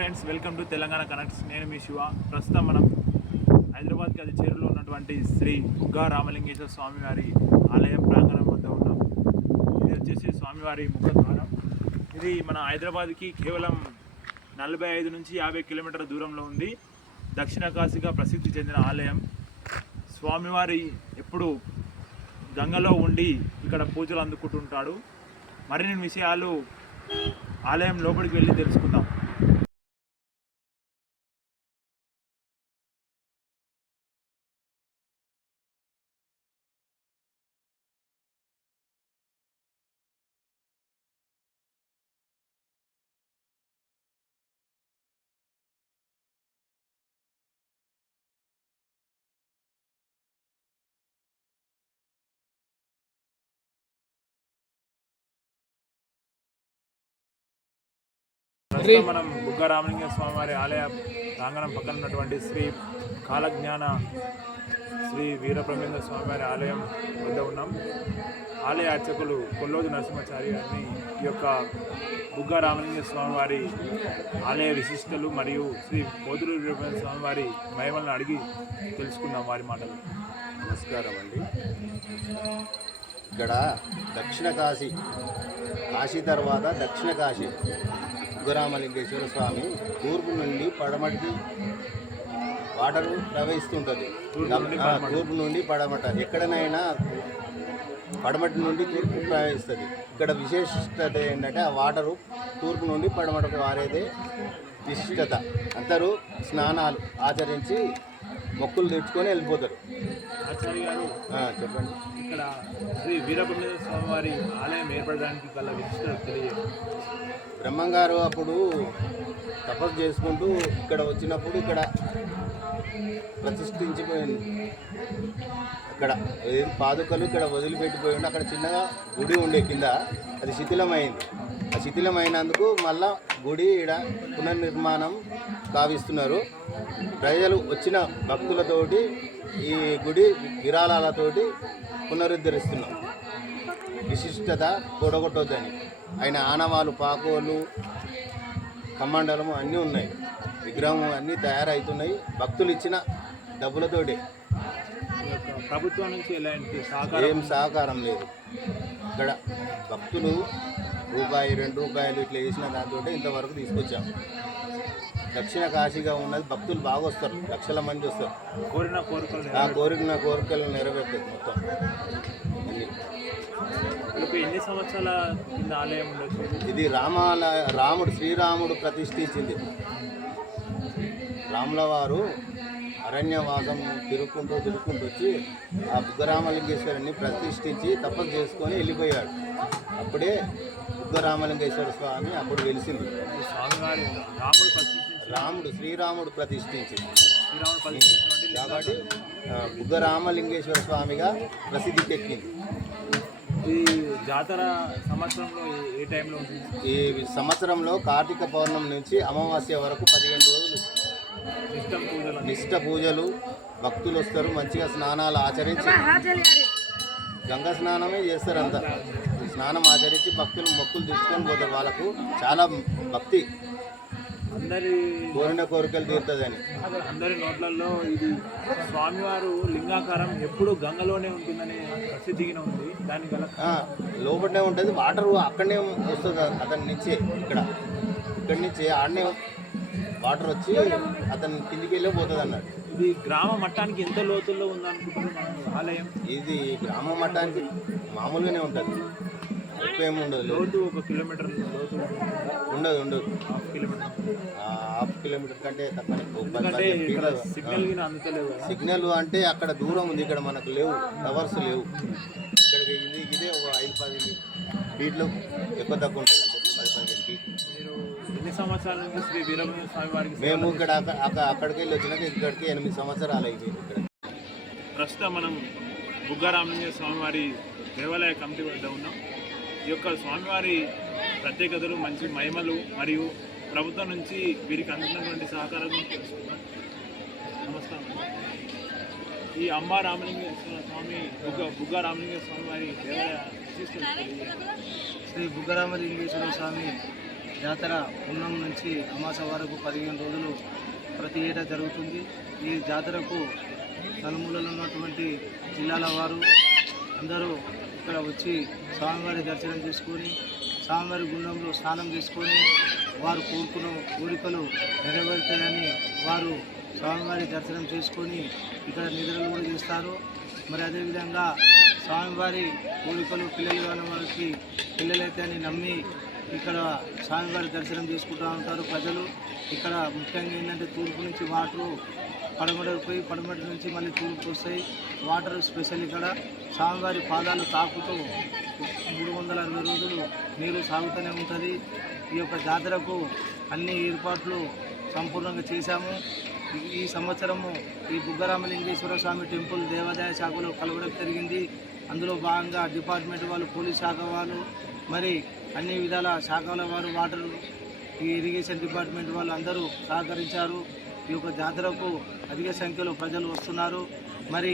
Friends, welcome to Telangana connects. నేను మీ శివ. ప్రస్తుతం మనం హైదరాబాద్కి అది చేరులో ఉన్నటువంటి శ్రీ బుగ్గా రామలింగేశ్వర స్వామివారి ఆలయం ప్రాంగణం వద్ద ఉన్నాం. ఇది వచ్చేసి స్వామివారి ముఖద్వారం. ఇది మన హైదరాబాద్కి కేవలం 45 నుంచి 50 కిలోమీటర్ల దూరంలో ఉంది. దక్షిణ కాశీగా ప్రసిద్ధి చెందిన ఆలయం. స్వామివారి ఎప్పుడు గంగలో ఉండి ఇక్కడ పూజలు అందుకుంటుంటాడు. మరిన్ని విషయాలు ఆలయం లోపలికి వెళ్ళి తెలుసుకుందాం. ప్రస్తుతం మనం బుగ్గా రామలింగేశ్వర స్వామివారి ఆలయ ప్రాంగణం పక్కన ఉన్నటువంటి శ్రీ కాలజ్ఞాన శ్రీ వీరబ్రహ్మేంద్ర స్వామివారి ఆలయం వద్ద ఉన్నాం. ఆలయ అర్చకులు కొల్లోజు నరసింహాచారి గారిని ఈ యొక్క బుగ్గా రామలింగేశ్వర స్వామివారి ఆలయ విశిష్టలు మరియు శ్రీ పోతులూరి వీరబ్రహ్మేంద్ర స్వామివారి మహిమలను అడిగి తెలుసుకుందాం వారి మాటలు. నమస్కారం అండి. ఇక్కడ దక్షిణ కాశీ తర్వాత దక్షిణ కాశీ బుగ్గరామలింగేశ్వర స్వామి తూర్పు నుండి పడమటికి వాటరు ప్రవహిస్తుంటుంది. తూర్పు నుండి పడమట ఎక్కడనైనా పడమటి నుండి తూర్పు ప్రవహిస్తుంది. ఇక్కడ విశేషత ఏంటంటే ఆ వాటరు తూర్పు నుండి పడమటకు వారేదే విశిష్టత. అందరూ స్నానాలు ఆచరించి మొక్కులు తెచ్చుకొని వెళ్ళిపోతారు. ఆచార్య గారు చెప్పండి. ఇక్కడ శ్రీ వీరబ్రహ్మేంద్ర స్వామివారి ఆలయం ఏర్పడడానికి గల విశిష్టత తెలియదు. బ్రహ్మంగారు అప్పుడు తపస్సు చేసుకుంటూ ఇక్కడ వచ్చినప్పుడు ఇక్కడ ప్రతిష్ఠించిపోయింది. అక్కడ పాదుకలు ఇక్కడ వదిలిపెట్టిపోయింది. అక్కడ చిన్నగా గుడి ఉండే కింద అది శిథిలమైంది. ఆ శిథిలమైనందుకు మళ్ళా గుడి ఇక్కడ పునర్నిర్మాణం కావిస్తున్నారు. ప్రజలు వచ్చిన భక్తులతోటి ఈ గుడి విరాళాలతోటి పునరుద్ధరిస్తున్నాం. విశిష్టత కూడగొట్టొద్దని ఆయన ఆనవాలు, పాకోలు, కమండలము అన్నీ ఉన్నాయి. విగ్రహం అన్నీ తయారవుతున్నాయి. భక్తులు ఇచ్చిన డబ్బులతోటి. ప్రభుత్వం నుంచి ఏం సహకారం లేదు. ఇక్కడ భక్తులు రూపాయి, 2 రూపాయలు ఇట్లా వేసిన దాంతో ఇంతవరకు తీసుకొచ్చాం. దక్షిణ కాశీగా ఉన్నది. భక్తులు బాగా వస్తారు, లక్షల మంది వస్తారు. కోరిన కోరికలు నెరవేరుతుంది మొత్తం. ఎన్ని సంవత్సరాల కింద ఆలయం ఉండొచ్చు? ఇది శ్రీరాముడు ప్రతిష్ఠించింది. రాముల వారు అరణ్యవాసం తిరుగుకుంటూ వచ్చి ఆ బుగ్గరామలింగేశ్వరుని ప్రతిష్ఠించి తపస్సు చేసుకొని వెళ్ళిపోయాడు. అప్పుడే బుగ్గరామలింగేశ్వర స్వామి అప్పుడు వెలిసింది. శ్రీరాముడు ప్రతిష్ఠించింది కాబట్టి బుగ్గరామలింగేశ్వర స్వామిగా ప్రసిద్ధికెక్కింది. ఈ జాతర సంవత్సరంలో ఏ టైంలో ఉంటుంది? ఈ సంవత్సరంలో కార్తీక పౌర్ణమి నుంచి అమావాస్య వరకు 15 రోజులు నిష్ఠ పూజలు. భక్తులు వస్తారు, మంచిగా స్నానాలు ఆచరించి గంగా స్నానమే చేస్తారు. అంతా స్నానం ఆచరించి భక్తులు మొక్కులు తెచ్చుకొని పోతారు. వాళ్ళకు చాలా భక్తి, అందరి కోరిన కోరికలు తీరుతుందని. అందరి నోట్లలో ఇది స్వామివారు లింగాకారం ఎప్పుడు గంగలోనే ఉంటుందని ప్రసిద్ధిగా ఉంది. దాని గల లోపలనే ఉంటుంది. వాటర్ అక్కడనే వస్తుంది అతని నుంచే. ఇక్కడి నుంచి ఆడనే వాటర్ వచ్చి అతని కిందికి వెళ్ళి పోతుంది అన్నాడు. ఇది గ్రామ మట్టానికి ఎంత లోతుల్లో ఉందనుకుంటున్నాం ఆలయం? ఇది గ్రామ మట్టానికి మామూలుగానే ఉంటుంది. ఎక్కువేమి ఉండదు. లోతు 1 కిలోమీటర్ లోతు ఉండదు. హాఫ్ కిలోమీటర్ కంటే తక్కువ. సిగ్నల్ అంటే అక్కడ దూరం ఉంది. ఇక్కడ మనకు లేవు, టవర్స్ లేవు. ఇక్కడికి ఇదే ఒక 5-10 ఫీట్లు ఎక్కువ తక్కువ ఉంటుంది. అంటే 10-15 ఫీట్లు. మీరు ఎన్ని సంవత్సరాల నుంచి శ్రీ వీరబ్రహ్మేంద్ర స్వామి వారికి? మేము ఇక్కడ అక్కడికి వెళ్ళి వచ్చినాక ఇక్కడికి 8 సంవత్సరాలు అయిపోయింది. ఇక్కడ ప్రస్తుతం మనం బుగ్గా రామలింగేశ్వర స్వామివారి దేవాలయ కమిటీ వద్ద ఉన్నాం. ఈ యొక్క స్వామివారి ప్రత్యేకతలు, మంచి మహిమలు మరియు ప్రభుత్వం నుంచి వీరికి అందుతున్నటువంటి సహకారం తెలుసుకున్నాం. నమస్కారం. ఈ అంబా రామలింగేశ్వర స్వామి బుగ్గా రామలింగేశ్వర స్వామి వారి దేవాలయ విశిష్టత. శ్రీ బుగ్గరామలింగేశ్వర స్వామి జాతర పున్నం నుంచి అమాస వరకు 15 రోజులు ప్రతి ఏటా జరుగుతుంది. ఈ జాతరకు నలుమూలలో ఉన్నటువంటి జిల్లాల వారు అందరూ ఇక్కడ వచ్చి స్వామివారి దర్శనం చేసుకొని స్వామివారి గుండంలో స్నానం చేసుకొని వారు కోరుకున్న కోరికలు నెరవేరుతాయని వారు స్వామివారి దర్శనం చేసుకొని ఇక్కడ నిద్రలు కూడా చేస్తారు. మరి అదేవిధంగా స్వామివారి కోరికలు పిల్లలు కాని వారికి పిల్లలైతే అని నమ్మి ఇక్కడ స్వామివారి దర్శనం చేసుకుంటూ ఉంటారు ప్రజలు. ఇక్కడ ముఖ్యంగా ఏంటంటే తూర్పు నుంచి వాటరు పడమటకు పోయి పడమటి నుంచి మళ్ళీ తూర్పుకు వస్తాయి. వాటర్ స్పెషల్ ఇక్కడ స్వామివారి పాదాలు తాకుతూ 360 రోజులు నీరు సాగుతూనే ఉంటుంది. ఈ యొక్క జాతరకు అన్ని ఏర్పాట్లు సంపూర్ణంగా చేశాము. ఈ సంవత్సరము ఈ బుగ్గరామలింగేశ్వర స్వామి టెంపుల్ దేవాదాయ శాఖలో కలవడం జరిగింది. అందులో భాగంగా డిపార్ట్మెంట్ వాళ్ళు, పోలీస్ శాఖ వాళ్ళు, మరి అన్ని విధాల శాఖల వారు, వాటర్ ఈ ఇరిగేషన్ డిపార్ట్మెంట్ వాళ్ళు అందరూ సహకరించారు. ఈ యొక్క జాతరకు అధిక సంఖ్యలో ప్రజలు వస్తున్నారు. మరి